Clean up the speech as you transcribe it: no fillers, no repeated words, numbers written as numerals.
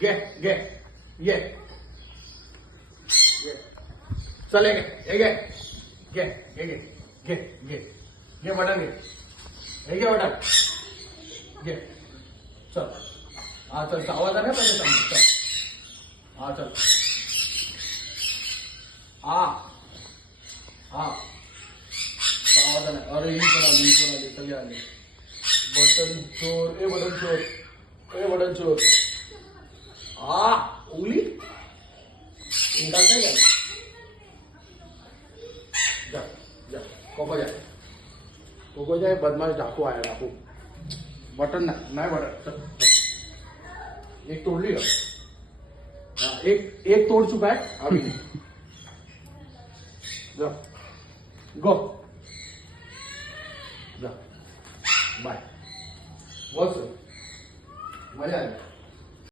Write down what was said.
घे घे ये ये चल ये घे घे घे घे घे घे घे बटन घे हे घे बटन घे चल हा चल आवाज आला पाहिजे सांग चल हा चल हा हा आवाज आला अरे ही पण आली सगळे आले बटन चोर ए बटन चोर हा उगली निकालता क्या जा जा कोको जाए बदमाश डाकू आया डाकू बटन नाही बटन चल एक तोड़ली का हाँ, एक तोड़ चुका है अभी जा गो जा बाय बस मजा आली